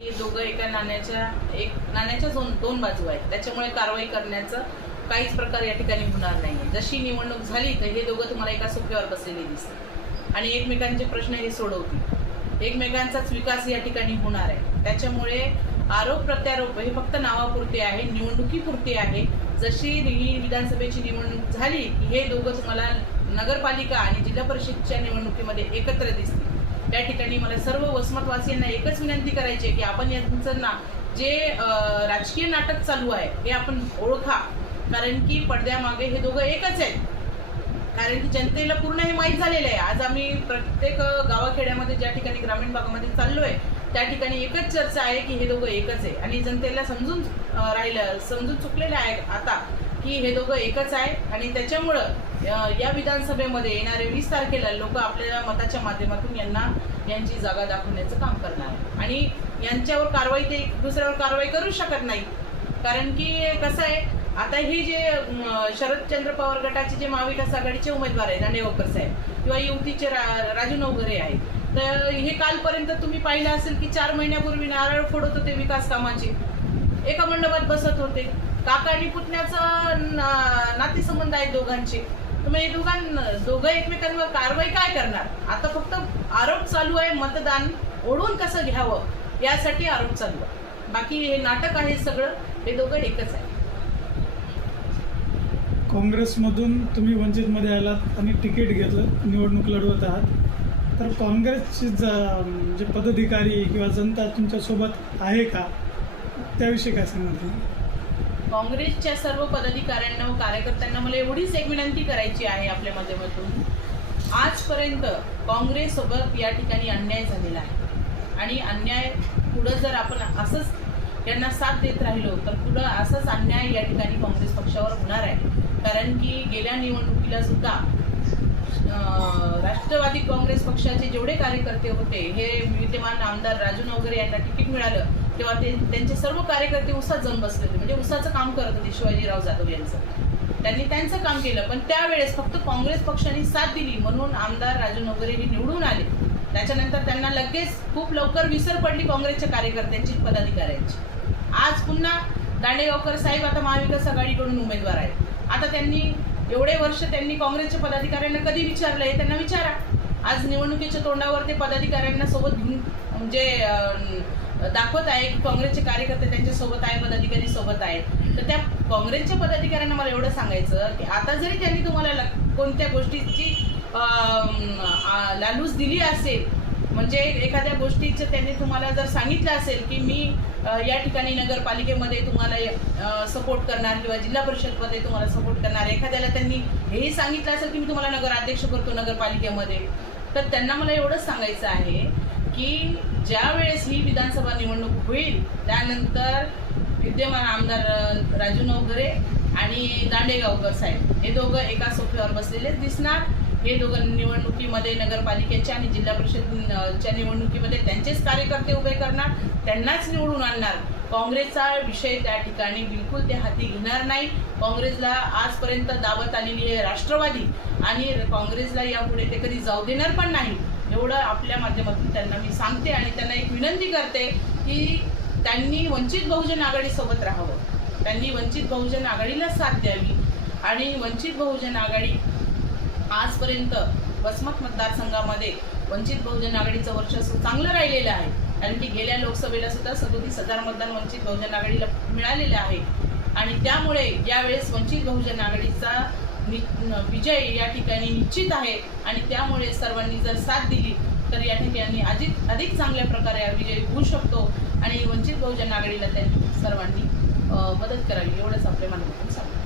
हे दोघं एका नाण्याच्या एक नाण्याच्या दोन दोन बाजू आहेत. त्याच्यामुळे कारवाई करण्याचं काहीच प्रकार या ठिकाणी होणार नाही जशी निवडणूक झाली तर हे दोघं तुम्हाला एका सोफ्यावर बसलेले दिसतील आणि एकमेकांचे प्रश्न हे सोडवतील. एकमेकांचाच विकास या ठिकाणी होणार आहे. त्याच्यामुळे आरोप प्रत्यारोप हे फक्त नावापुरते आहे निवडणुकीपुरते आहे. जशी ही विधानसभेची निवडणूक झाली की हे दोघं तुम्हाला नगरपालिका आणि जिल्हा परिषदच्या निवडणुकीमध्ये एकत्र दिसतील. त्या ठिकाणी मला सर्व वसमतवासियांना एकच विनंती करायची आहे की आपण यांचं ना जे राजकीय नाटक चालू आहे हे आपण ओळखा. कारण की पडद्यामागे हे दोघं एकच आहेत. कारण की जनतेला पूर्ण हे माहीत झालेलं आहे. आज आम्ही प्रत्येक गावाखेड्यामध्ये ज्या ठिकाणी ग्रामीण भागामध्ये चाललोय त्या ठिकाणी एकच चर्चा आहे की हे दोघं एकच आहे. आणि जनतेला समजून राहिलं समजून चुकलेलं आहे आता. की हे दोघं एकच आहे. आणि त्याच्यामुळं या विधानसभेमध्ये येणारे वीस तारखेला लोक आपल्या मताच्या माध्यमातून यांना यांची जागा दाखवण्याचं काम करणार आणि यांच्यावर कारवाई ते दुसऱ्यावर कारवाई करू शकत नाही कारण की कसं आहे आता हे जे शरदचंद्र पवार गटाचे जे महाविकास आघाडीचे उमेदवार आहेत दांडेवकर साहेब किंवा युवतीचे रा, राजू नवघरे आहेत तर हे कालपर्यंत तुम्ही पाहिलं असेल की चार महिन्यापूर्वी नारळ फोडत होते विकास कामाचे. एका मंडपात बसत होते. काका आणि पुतण्याचं नातेसंबंध आहे दोघांचे. तुम्ही दोघां दोघं एकमेकांवर कारवाई काय करणार? आता फक्त आरोप चालू आहे मतदान. ओढून कसं घ्यावं? यासाठी आरोप चालू आहे. बाकी हे नाटक आहे सगळं. हे दोघं एकच आहे. काँग्रेसमधून तुम्ही वंचितमध्ये आलात आणि तिकीट घेतलं. निवडणूक लढवत आहात. तर काँग्रेसचे जे म्हणजे पदाधिकारी किंवा जनता तुमच्यासोबत आहे का? त्याविषयी काय सांगणार तुम्ही? काँग्रेसच्या सर्व पदाधिकाऱ्यांना व कार्यकर्त्यांना मला एवढीच एक विनंती करायची आहे आपल्या माध्यमातून. आजपर्यंत काँग्रेससोबत या ठिकाणी अन्याय झालेला आहे. आणि अन्याय पुढं जर आपण असंच यांना साथ देत राहिलो तर पुढं असंच अन्याय या ठिकाणी काँग्रेस पक्षावर होणार आहे. कारण की गेल्या निवडणुकीला सुद्धा अं, राष्ट्रवादी काँग्रेस पक्षाचे जेवढे कार्यकर्ते होते हे विद्यमान आमदार राजू नवगरे यांना तिकीट मिळालं. तेव्हा ते त्यांचे सर्व कार्यकर्ते उसात जाऊन बसले होते. म्हणजे उसाचं काम करत होते शिवाजीराव जाधव यांचं. त्यांनी त्यांचं काम केलं पण त्यावेळेस फक्त काँग्रेस पक्षाने साथ दिली म्हणून आमदार राजू नगरे हे निवडून आले. त्याच्यानंतर त्यांना लगेच खूप लवकर विसर पडली काँग्रेसच्या कार्यकर्त्यांची पदाधिकाऱ्यांची. आज पुन्हा दांडेगावकर साहेब आता महाविकास आघाडीकडून उमेदवार आहेत. आता त्यांनी एवढे वर्ष त्यांनी काँग्रेसच्या पदाधिकाऱ्यांना कधी विचारलं हे त्यांना विचारा. आज निवडणुकीच्या तोंडावर ते पदाधिकाऱ्यांना सोबत घेऊन म्हणजे दाखवत आहे की काँग्रेसचे कार्यकर्ते त्यांच्यासोबत आहे पदाधिकारी सोबत आहेत तर त्या काँग्रेसच्या पदाधिकाऱ्यांना मला एवढं सांगायचं की आता जरी त्यांनी तुम्हाला ल- कोणत्या गोष्टीची लालूच दिली असेल म्हणजे एखाद्या गोष्टीचं त्यांनी तुम्हाला जर सांगितलं असेल की मी या ठिकाणी नगरपालिकेमध्ये तुम्हाला सपोर्ट करणार किंवा जिल्हा परिषदमध्ये तुम्हाला सपोर्ट करणार एखाद्याला त्यांनी हेही सांगितलं असेल की मी तुम्हाला नगराध्यक्ष करतो नगरपालिकेमध्ये तर त्यांना मला एवढंच सांगायचं आहे की ज्या वेळेस ही विधानसभा निवडणूक होईल त्यानंतर विद्यमान आमदार राजू नवघरे आणि दांडेगावकर साहेब हे दोघं एका सोफ्यावर बसलेलेच दिसणार. हे दोघं निवडणुकीमध्ये नगरपालिकेच्या आणि जिल्हा परिषदच्या निवडणुकीमध्ये त्यांचेच कार्यकर्ते उभे करणार त्यांनाच निवडून आणणार. काँग्रेसचा विषय त्या ठिकाणी बिलकुल ते हाती घेणार नाही. काँग्रेसला आजपर्यंत दावत आलेली आहे राष्ट्रवादी आणि काँग्रेसला यापुढे ते कधी जाऊ देणार पण नाही. एवढं आपल्या माध्यमातून त्यांना मी सांगते आणि त्यांना एक विनंती करते की त्यांनी वंचित बहुजन आघाडीसोबत राहावं. त्यांनी वंचित बहुजन आघाडीला साथ द्यावी आणि वंचित बहुजन आघाडी आजपर्यंत वसमत मतदारसंघामध्ये वंचित बहुजन आघाडीचं वर्चस्व चांगलं राहिलेलं आहे. कारण की गेल्या लोकसभेला सुद्धा सदोतीस हजार मतदान वंचित बहुजन आघाडीला मिळालेले आहे. आणि त्यामुळे यावेळेस वंचित बहुजन आघाडीचा नि- विजय या ठिकाणी निश्चित आहे. आणि त्यामुळे सर्वांनी जर साथ दिली तर या ठिकाणी अधिक अधिक चांगल्या प्रकारे हा विजय होऊ शकतो. आणि वंचित बहुजन आघाडीला त्यांनी सर्वांनी मदत करावी एवढंच आपल्या माध्यमातून सांगतो.